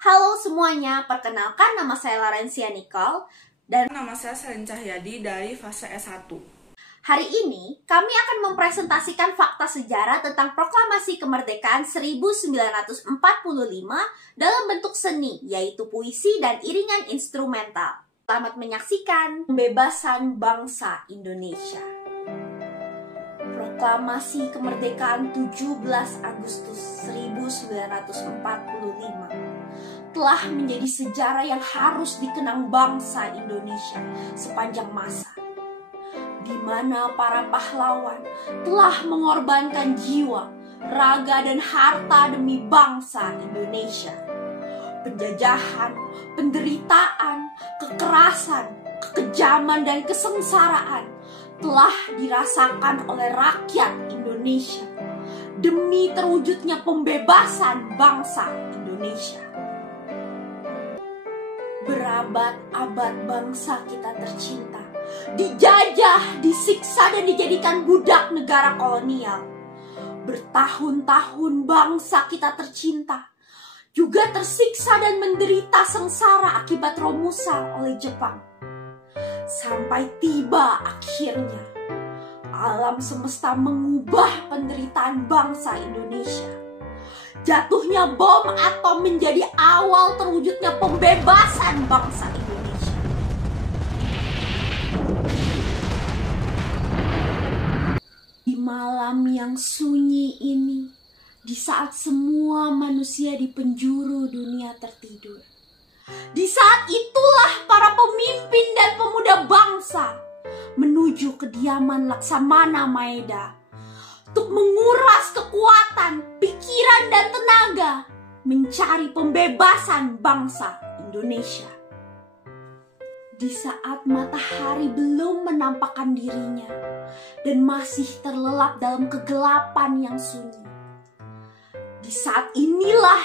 Halo semuanya, perkenalkan nama saya Larencia Nicole dan nama saya Selin Cahyadi dari fase S1. Hari ini kami akan mempresentasikan fakta sejarah tentang Proklamasi Kemerdekaan 1945 dalam bentuk seni, yaitu puisi dan iringan instrumental. Selamat menyaksikan Pembebasan Bangsa Indonesia. Proklamasi Kemerdekaan 17 Agustus 1945 telah menjadi sejarah yang harus dikenang bangsa Indonesia sepanjang masa, di mana para pahlawan telah mengorbankan jiwa, raga, dan harta demi bangsa Indonesia. Penjajahan, penderitaan, kekerasan, kekejaman, dan kesengsaraan telah dirasakan oleh rakyat Indonesia demi terwujudnya pembebasan bangsa Indonesia. Berabad-abad bangsa kita tercinta dijajah, disiksa, dan dijadikan budak negara kolonial. Bertahun-tahun bangsa kita tercinta juga tersiksa dan menderita sengsara akibat Romusa oleh Jepang. Sampai tiba akhirnya alam semesta mengubah penderitaan bangsa Indonesia. Jatuhnya bom atom menjadi awal terwujudnya pembebasan bangsa Indonesia. Di malam yang sunyi ini, di saat semua manusia di penjuru dunia tertidur, di saat itulah para pemimpin dan pemuda bangsa menuju kediaman Laksamana Maeda untuk menguras kekuatan, pikiran, dan tenaga mencari pembebasan bangsa Indonesia. Di saat matahari belum menampakkan dirinya dan masih terlelap dalam kegelapan yang sunyi, di saat inilah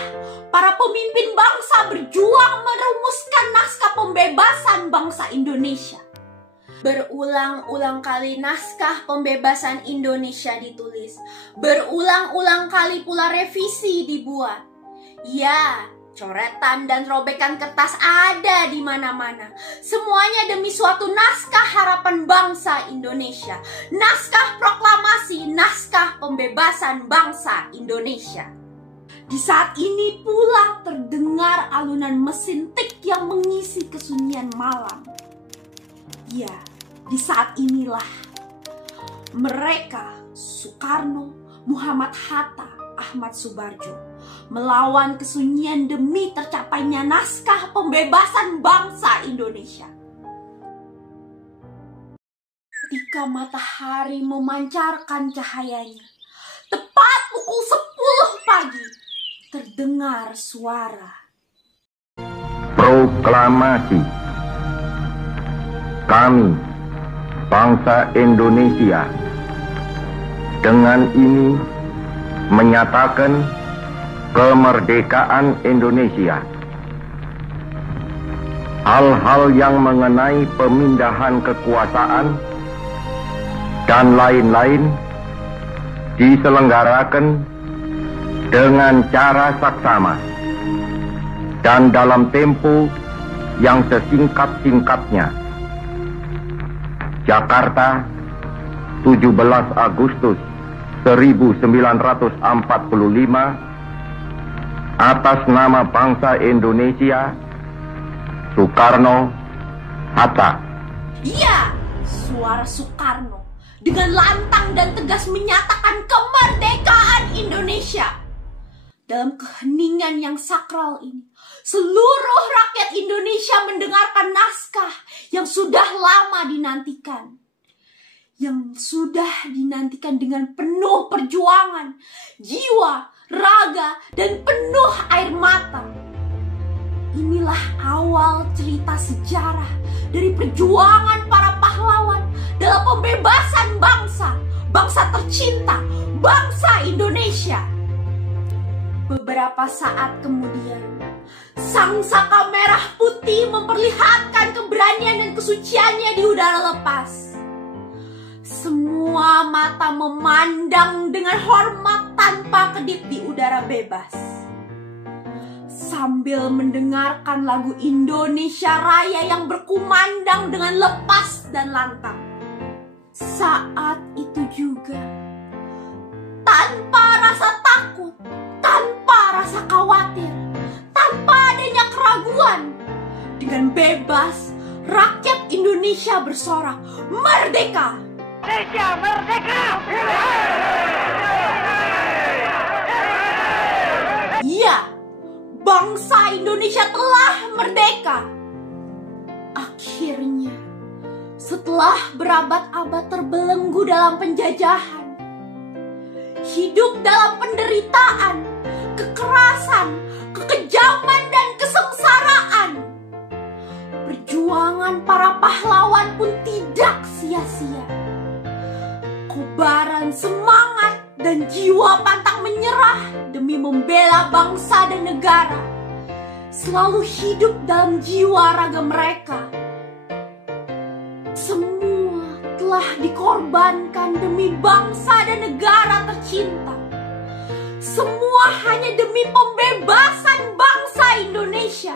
para pemimpin bangsa berjuang merumuskan naskah pembebasan bangsa Indonesia. Berulang-ulang kali naskah pembebasan Indonesia ditulis. Berulang-ulang kali pula revisi dibuat. Ya, coretan dan robekan kertas ada di mana-mana. Semuanya demi suatu naskah harapan bangsa Indonesia. Naskah proklamasi, naskah pembebasan bangsa Indonesia. Di saat ini pula terdengar alunan mesin tik yang mengisi kesunyian malam. Ya, di saat inilah mereka, Soekarno, Muhammad Hatta, Ahmad Subarjo, melawan kesunyian demi tercapainya naskah pembebasan bangsa Indonesia. Ketika matahari memancarkan cahayanya, tepat pukul 10 pagi, terdengar suara. Proklamasi. Kami, bangsa Indonesia, dengan ini menyatakan kemerdekaan Indonesia. Hal-hal yang mengenai pemindahan kekuasaan dan lain-lain diselenggarakan dengan cara saksama dan dalam tempo yang sesingkat-singkatnya. Jakarta, 17 Agustus 1945, atas nama bangsa Indonesia, Soekarno, Hatta. Iya, suara Soekarno dengan lantang dan tegas menyatakan kemerdekaan Indonesia. Dalam keheningan yang sakral ini, seluruh rakyat Indonesia mendengarkan naskah yang sudah lama dinantikan. Yang sudah dinantikan dengan penuh perjuangan, jiwa, raga, dan penuh air mata. Inilah awal cerita sejarah dari perjuangan para pahlawan dalam pembebasan bangsa, bangsa tercinta, bangsa Indonesia. Beberapa saat kemudian, sang saka merah putih memperlihatkan keberanian dan kesuciannya di udara lepas. Semua mata memandang dengan hormat tanpa kedip di udara bebas. sambil mendengarkan lagu Indonesia Raya yang berkumandang dengan lepas dan lantang. Saat itu juga, tanpa rasa takut, tanpa rasa khawatir, tanpa adanya keraguan, dengan bebas, rakyat Indonesia bersorak, "Merdeka! Indonesia merdeka!" Iya, bangsa Indonesia telah merdeka. Akhirnya, setelah berabad-abad terbelenggu dalam penjajahan, hidup dalam penderitaan, kekerasan, kekejaman, dan kesengsaraan, perjuangan para pahlawan pun tidak sia-sia. Kobaran semangat dan jiwa pantang menyerah demi membela bangsa dan negara selalu hidup dalam jiwa raga mereka. Semua telah dikorbankan demi bangsa dan negara tercinta. Semua hanya demi pembebasan bangsa Indonesia,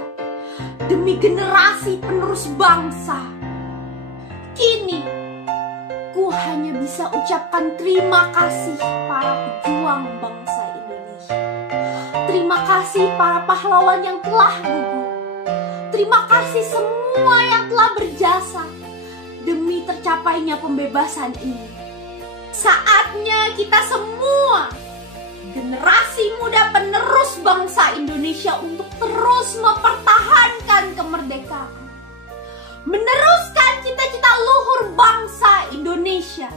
demi generasi penerus bangsa. Kini, ku hanya bisa ucapkan terima kasih para pejuang bangsa Indonesia. Terima kasih para pahlawan yang telah gugur. Terima kasih semua yang telah berjasa demi tercapainya pembebasan ini. Saatnya kita semua, generasi muda penerus bangsa Indonesia, untuk terus mempertahankan kemerdekaan, meneruskan cita-cita luhur bangsa Indonesia,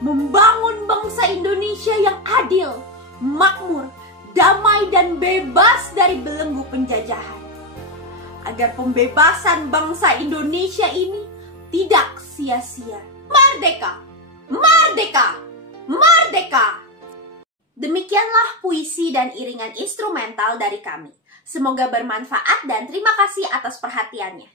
membangun bangsa Indonesia yang adil, makmur, damai, dan bebas dari belenggu penjajahan, agar pembebasan bangsa Indonesia ini tidak sia-sia. Merdeka! Merdeka! Merdeka! Demikianlah puisi dan iringan instrumental dari kami. Semoga bermanfaat dan terima kasih atas perhatiannya.